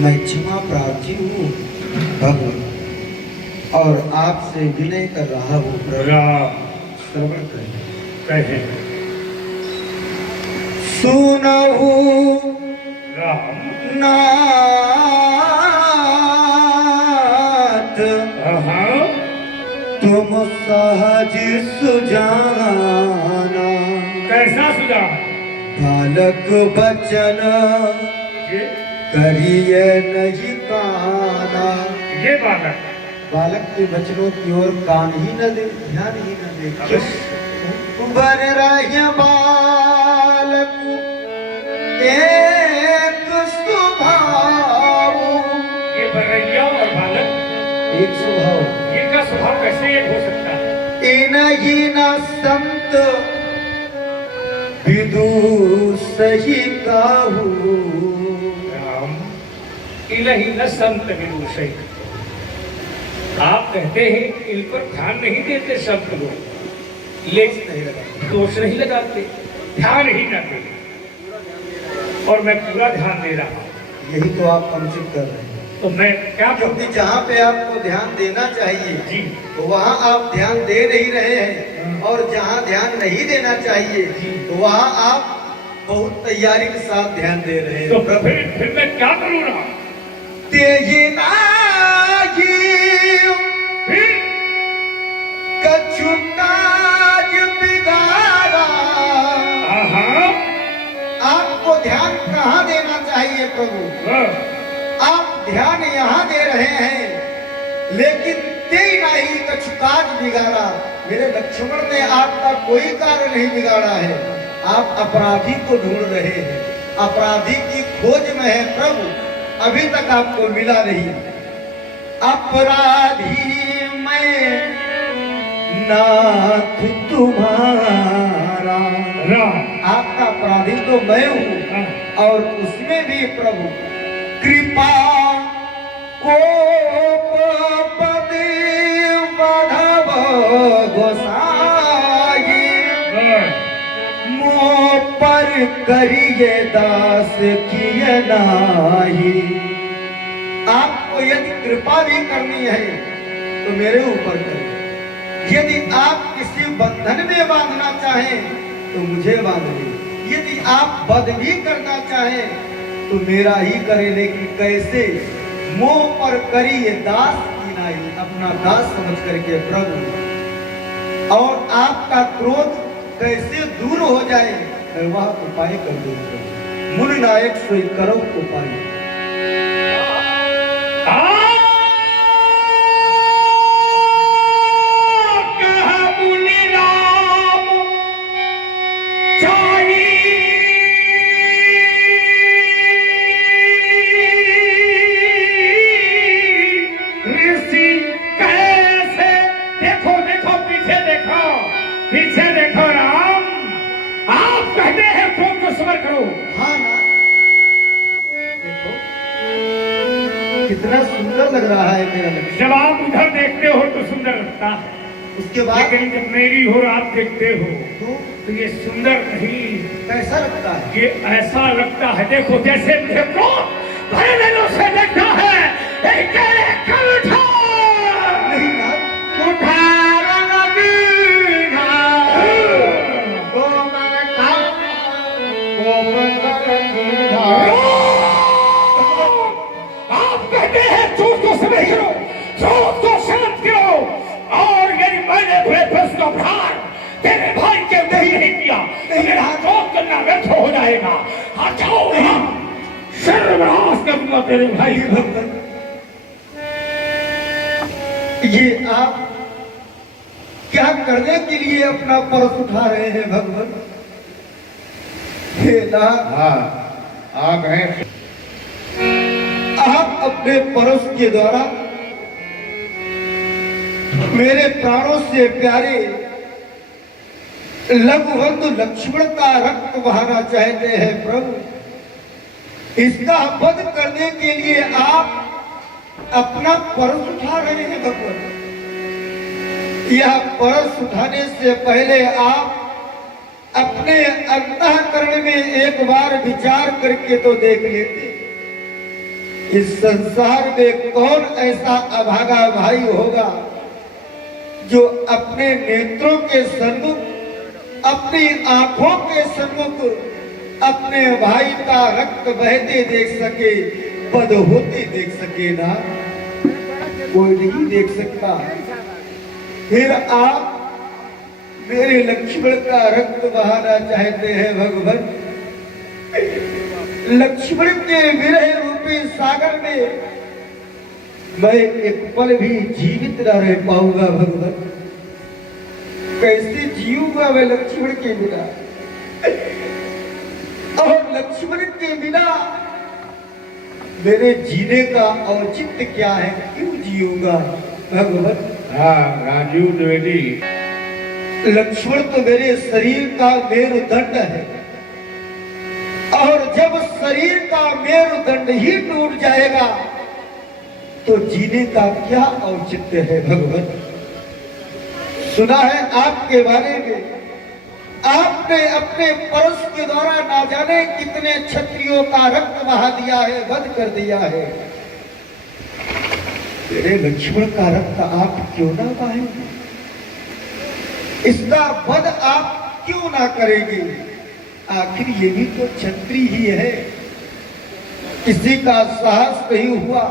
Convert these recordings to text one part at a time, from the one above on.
मैं क्षमा प्रार्थी हूँ भगवान, और आपसे विनय कर रहा हूँ प्रभु। श्रवण करें। सुनहु नाथ तुम सहज सुजाना। कैसा सुजान? बालक बचन करिए नहीं काना। ये बालक के बचनों की ओर कान ही न दे, ध्यान ही न दे। बर रहे बालक एक स्वभाव। ये बरैया और बालक एक स्वभाव, इनका स्वभाव कैसे एक हो सकता है? इनही न संत विदु सही काहू। राम, इलही न संत विदुषी। आप कहते हैं इन पर ध्यान नहीं देते संत लोग, दोष नहीं लगाते, ध्यान ही न देते, और मैं पूरा ध्यान दे रहा हूँ। यही तो आप कमसित कर रहे हैं। तो मैं क्या करूं? क्योंकि जहाँ पे आपको ध्यान देना चाहिए जी, तो वहाँ आप ध्यान दे नहीं रहे हैं, और जहाँ ध्यान नहीं देना चाहिए तो वहाँ आप बहुत तैयारी के साथ ध्यान दे रहे हैं। तो फिर मैं क्या करूँ ना? कछु काज बिगाड़ा। आपको ध्यान कहाँ देना चाहिए प्रभु? आप ध्यान यहाँ दे रहे हैं, लेकिन ते नहीं कछु काज बिगाड़ा। मेरे लक्ष्मण ने आपका कोई कार्य नहीं बिगाड़ा है। आप अपराधी को ढूंढ रहे हैं, अपराधी की खोज में है प्रभु, अभी तक आपको मिला नहीं। अपराधी मैं नाथ तुम्हारा। आपका अपराधी तो मैं हूँ, और उसमें भी प्रभु कृपा कोप पदे बढ़ाव गोसाई। मोह पर करिए दास किए नाही। आपको यदि कृपा भी करनी है तो मेरे ऊपर करिए। यदि आप किसी बंधन में बांधना चाहें तो मुझे बांधिए। यदि आप वध भी करना चाहें तो मेरा ही करे, लेकिन कैसे? मोह पर करिए दास की नाई। अपना दास समझ करके प्रभु, और आपका क्रोध कैसे दूर हो जाए वह उपाय कर दो। मुनि नायक सोई करो उपाय। कितना सुंदर लग रहा है मेरा लक्ष्य। जब आप उधर देखते हो तो सुंदर लगता है, उसके बाद लेकिन जब मेरी ओर आप देखते हो तो ये सुंदर नहीं। कैसा लगता है? ये ऐसा लगता है, देखो जैसे मुझे को बड़े दिनों से देखता है। नहीं ना, आप कहते हैं झूठ को समझ करो, झूठ को समझ करो, और यदि मैंने अपने प्रश्न का भार तेरे भाई के नहीं किया तो मेरा रोक करना व्यर्थ हो जाएगा। हटाओ, सर्वनाश करूंगा तेरे भाई। ये आप क्या करने के लिए अपना परस उठा रहे हैं भगवान? आप हैं, आप अपने परस के द्वारा मेरे प्राणों से प्यारे लघुबंधु लक्ष्मण का रक्त बहाना चाहते हैं प्रभु। इसका वध करने के लिए आप अपना परस उठा रहे हैं भगवान। यह परस उठाने से पहले आप अपने अंतःकरण में एक बार विचार करके तो देख लेते। इस संसार में कौन ऐसा अभागा भाई होगा जो अपने नेत्रों के सन्मुख, अपनी आंखों के सन्मुख अपने भाई का रक्त बहते देख सके, पद होते देख सके ना? कोई नहीं देख सकता। फिर आप मेरे लक्ष्मण का रक्त बहाना चाहते हैं भगवान? लक्ष्मण के विरह रूपी सागर में मैं एक पल भी जीवित न रह पाऊंगा भगवान। कैसे जीऊंगा मैं लक्ष्मण के बिना? और लक्ष्मण के बिना मेरे जीने का औचित्य क्या है? क्यों जीऊंगा भगवान? हाँ, राजीव द्विवेदी। लक्ष्मण तो मेरे शरीर का मेरुदंड है, और जब शरीर का मेरुदंड ही टूट जाएगा तो जीने का क्या औचित्य है भगवान? सुना है आपके बारे में, आपने अपने परस के द्वारा ना जाने कितने क्षत्रियों का रक्त बहा दिया है, वध कर दिया है। तेरे लक्ष्मण का रक्त आप क्यों ना बहाएंगे? इसका वध आप क्यों ना करेंगे? आखिर ये भी तो क्षत्रिय ही है, किसी का साहस नहीं हुआ।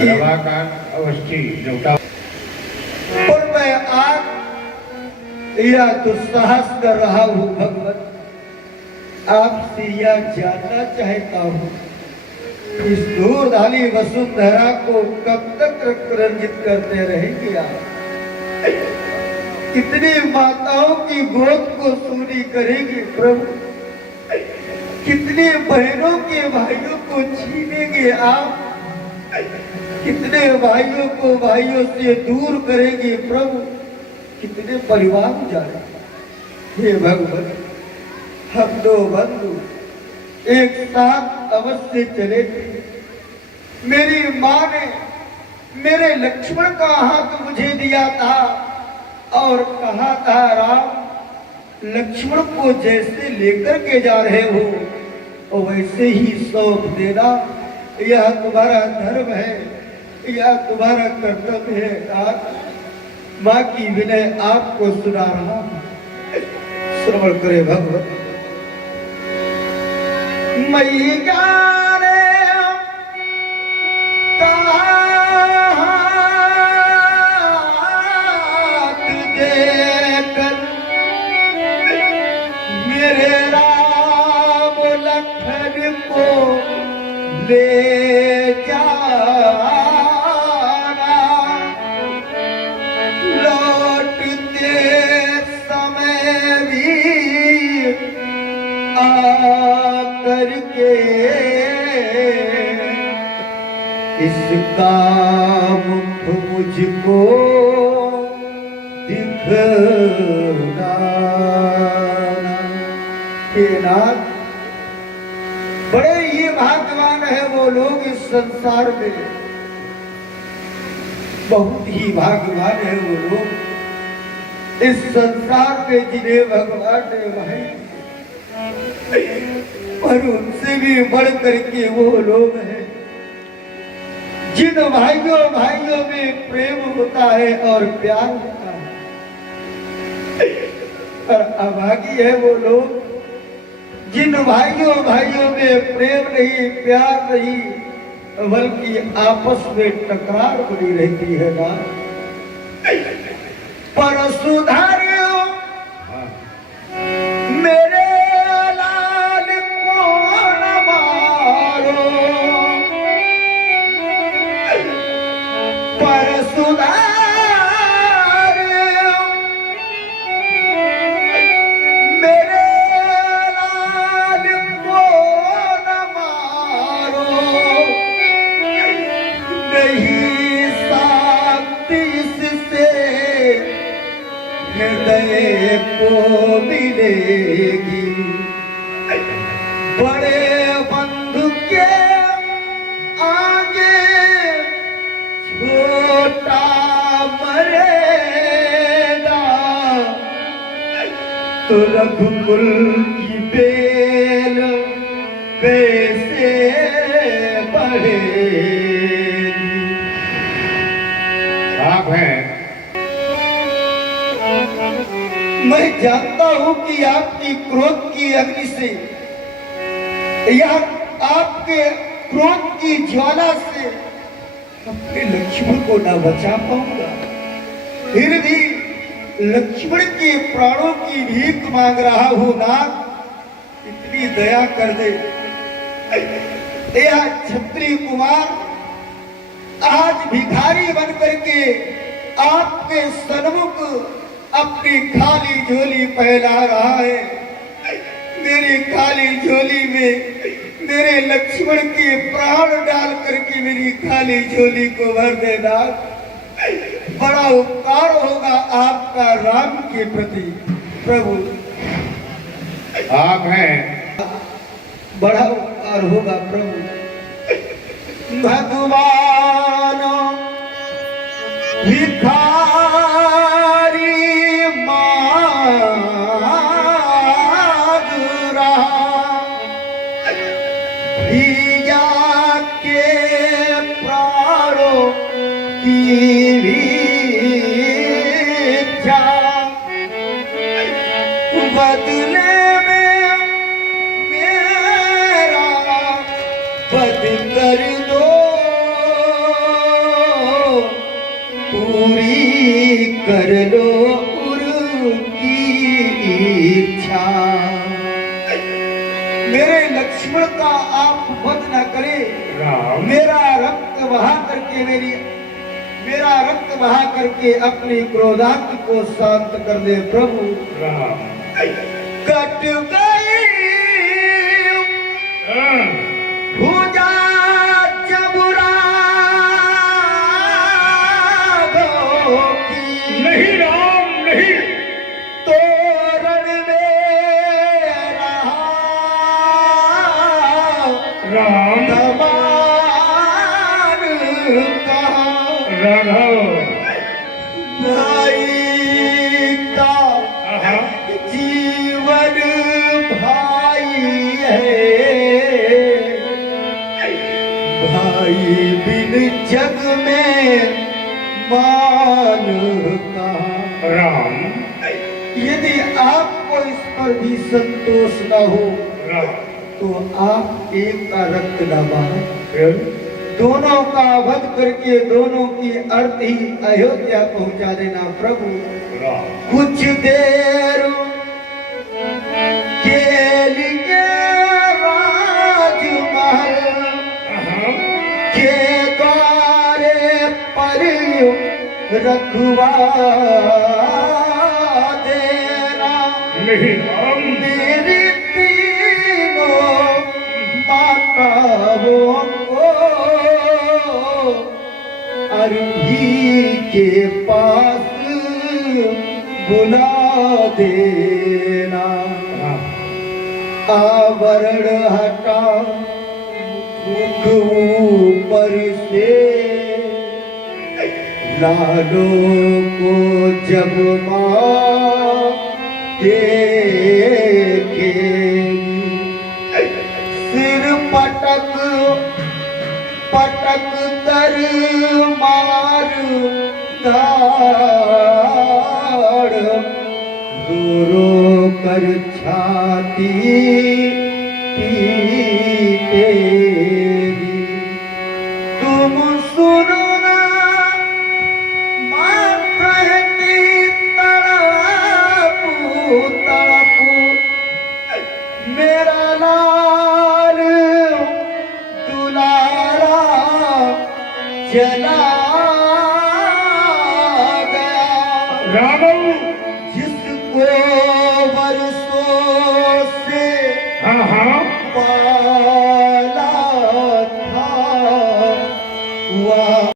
रमाकांत अवस्थी जोटा। और मैं आज यह दुस्साहस कर रहा हूं भगवान, आपसे यह जानना चाहता हूं, इस दूरधाली वसुंधरा को कब तक रक्त रंजित करते रहेंगे आप? कितनी माताओं की गोद को सूनी करेंगे प्रभु? कितने बहनों के भाइयों को छीनेंगे आप? कितने भाइयों को भाइयों से दूर करेंगे प्रभु? कितने परिवार जाए? हे भगवान, हम दो बंधु एक साथ अवश्य चले थे। मेरी माँ ने मेरे लक्ष्मण का हाथ मुझे दिया था और कहा था, राम लक्ष्मण को जैसे लेकर के जा रहे हो वैसे ही सौंप देना, यह तुम्हारा धर्म है, यह तुम्हारा कर्तव्य है। आज माँ की विनय आपको सुना रहा हूं, श्रवण करे भगवत। मैया ने कहा देकर मेरे राम लखन को ले जाना, लौटते समय भी आकर के इसका मुख मुझको दिखना। हे नाथ, बड़े ही भाग्यवान है वो लोग इस संसार में, बहुत ही भाग्यवान है वो लोग इस संसार में जिन्हें भगवान ने भाई, पर उनसे भी बढ़ करके वो लोग हैं जिन भाइयों भाइयों में प्रेम होता है और प्यार होता है। पर अभागी है वो लोग जिन भाइयों भाइयों में प्रेम नहीं, प्यार नहीं, बल्कि आपस में टकरार बनी रहती है ना। पर सुधारियो मेरे लाल को न मारो, पर सुधारियो मेरे लाल को न मारो, नहीं शांति इससे हृदय को मिलेगी। बड़े बंधु के आगे छोटा मरेगा, तो रघुकुल की बेल कैसे बढ़ेगी। आप हैं मैं जानता हूं कि आपकी क्रोध की अग्नि से या आपके क्रोध की ज्वाला से अपने लक्ष्मण को न बचा पाऊंगा, फिर भी लक्ष्मण के प्राणों की भीख मांग रहा हूं नाथ, इतनी दया कर दे। यह क्षत्रिय कुमार आज भिखारी बन करके आपके सन्मुख अपनी खाली झोली फैला रहा है। मेरी खाली झोली में मेरे लक्ष्मण के प्राण डाल करके मेरी खाली झोली को भर देना, बड़ा उपकार होगा आपका राम के प्रति प्रभु। आप हैं बड़ा उपकार होगा प्रभु। भगवान भिखारी मांग रहा, भैया के प्राणों की भिक्षा, बदले में मेरा वध कर दो, पूरी कर लो उनकी इच्छा। मेरे लक्ष्मण का आप वध न करें, राम मेरा रक्त बहा करके अपनी क्रोधाग्नि को शांत कर दे प्रभु। राम कट गई भुजा चबुरा की, नहीं राम नहीं, तोरण में रहा राम दमान कहा, राघव भाई का आहा, जीवन भाई है, भाई बिन जग में मान का। राम यदि आपको इस पर भी संतोष न हो राम तो आप एक का रक्त न बहाएं, फिर दोनों का वध करके दोनों की अर्थी अयोध्या पहुंचा देना प्रभु। राम कुछ देर के लिए राजमहल आहा, के द्वारे पर रखवा देना, नहीं राम मेरी तीनों माताओं को अरबी के पास बुला देना। राम आवरण हटा मुख ऊपर से, लालों को जब माँ देखेगी, सिर पटक पटक कर मार दाड़, रो रो कर छाती पीटेगी। तुम सुनना मां कहती तड़पू तड़पू, मेरा लाल दुलारा चला गया, राघव जिसको बरसों से हाँ हाँ पा